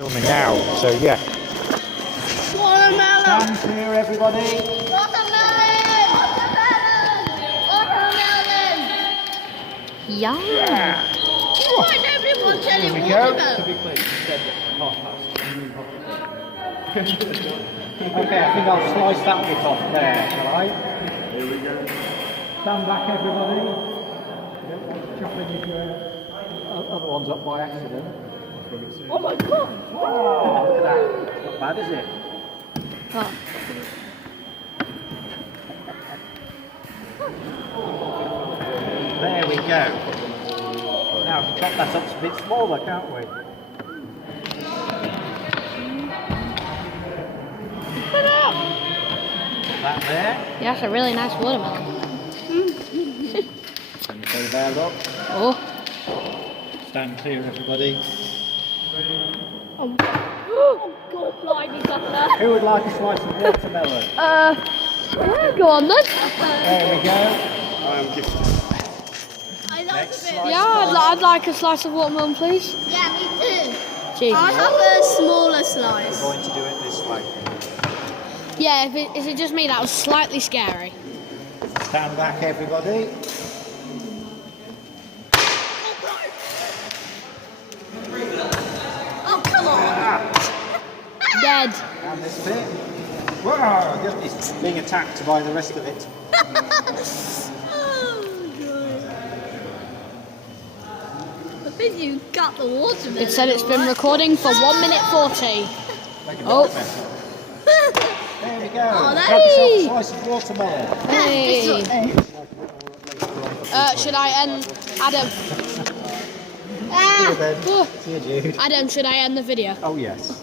Filming now, so yeah. Watermelon! Stand clear, everybody. Watermelon! Watermelon! Yum. Yeah. Why nobody wants any Here we go. To watermelon? be clear, you said that half past. Okay, I think I'll slice that bit off there, shall I? Here we go. Stand back, everybody. Don't want to chop any other ones up by accident. Oh my god! Oh, look at that. Not bad, is it? Oh. There we go. Now, we can chop that up a bit smaller, can't we? Put it up. That there. Yeah, that's a really nice watermelon. And go there, look. Oh. Stand clear, everybody. Oh god, blimey, Governor. Who would like a slice of watermelon? Go on then. There we go. I am gifted. I like Next a bit. slide. Yeah, I'd like a slice of watermelon, please. Yeah, me too. Cheers. I'll have a smaller slice. I'm going to do it this way. Yeah, is it just me? That was slightly scary. Stand back, everybody. Oh, come on. Dead. And this bit. Wow, it's being attacked by the rest of it. Oh, God. I think you got the watermelon. It said it's been recording for 1 minute 40. Make a Oh. bit better. There we go. Oh, Grab hey. yourself a slice of watermelon. Hey. Hey. Should I end, Adam? See you then. Oh, See you, Jude. Adam, should I end the video? Oh, yes.